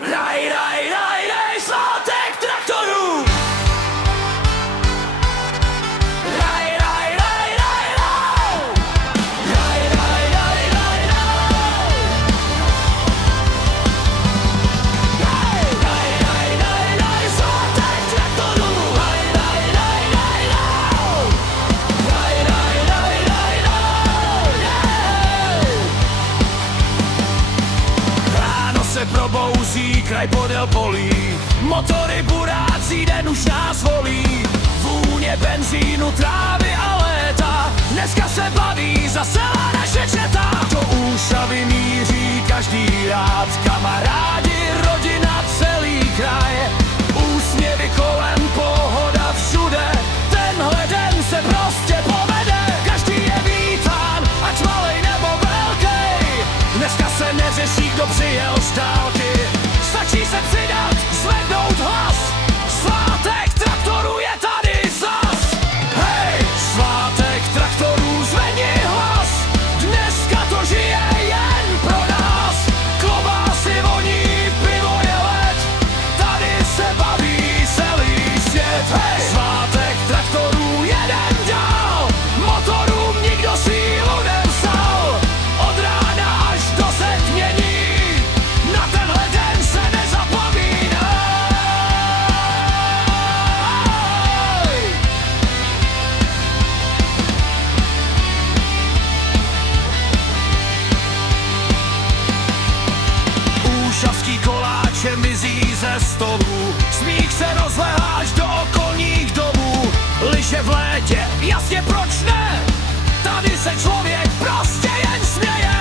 Raj, svátek traktorů! Raj, raj, raj, raj, raj! Raj, raj, raj, raj, raj! Raj, raj, raj, raj, raj, svátek traktorů! Raj, raj, raj, raj, raj! Raj, raj, raj, raj, raj! Ráno se probouzí kraj podél polí, motory burácí, den už nás volí. Vůně benzínu, trávy a léta, dneska se baví zasela naše četa. Do Úšavy míří každý rád, kamarádi, rodina, celý kraj. Úsměvy kolem, pohoda všude, tenhle den se prostě povede. Každý je vítán, ať malej nebo velkej, dneska se neřeší, kdo přijel z dálky. Stačí se přidat, zvednout hlas, svátek traktorů je tady zas. Hej, svátek traktorů, zvedni hlas, dneska to žije jen pro nás. Klobásy voní, pivo je led, tady se baví celý svět. Hej, svátek traktorů, jeden dál, motorům nikdo sílu nevzal. Od rána až do setmění, na tenhle den se nezapomínej. Úšavský koláče mizí ze stolů, smích se rozlehá až do okolních domů. Liže v létě, jasně proč ne, tady se člověk prostě jen směje.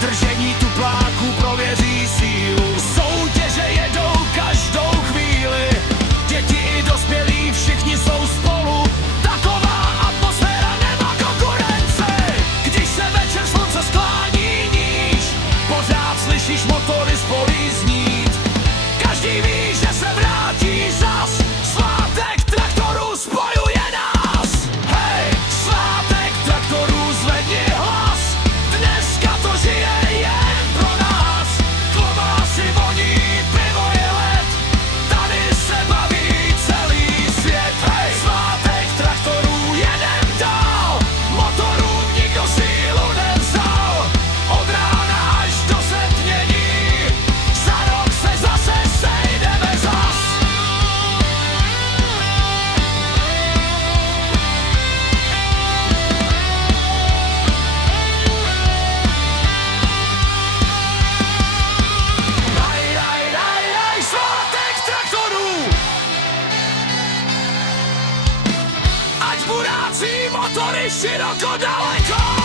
Držení tupláků prověří sílu, soutěže jedou každou chvíli. Děti i dospělí, všichni jsou spolu, taková atmosféra nemá konkurence. Když se večer slunce sklání níž, pořád slyšíš motory z polí znít. Každý ví, že se vrátí zas, svátek traktorů spojuje nás. Hej, svátek traktorů, zvedni hlas, dneska to žije jen pro nás. Klobásy voní, pivo je led, tady se baví celý svět. Hej, svátek traktorů, jedem dál, motorům nikdo sílu nevzal. Od rána až do setmění, za rok se zase sejdeme zas. Raj, svátek traktorů! Ať burácí motory široko daleko!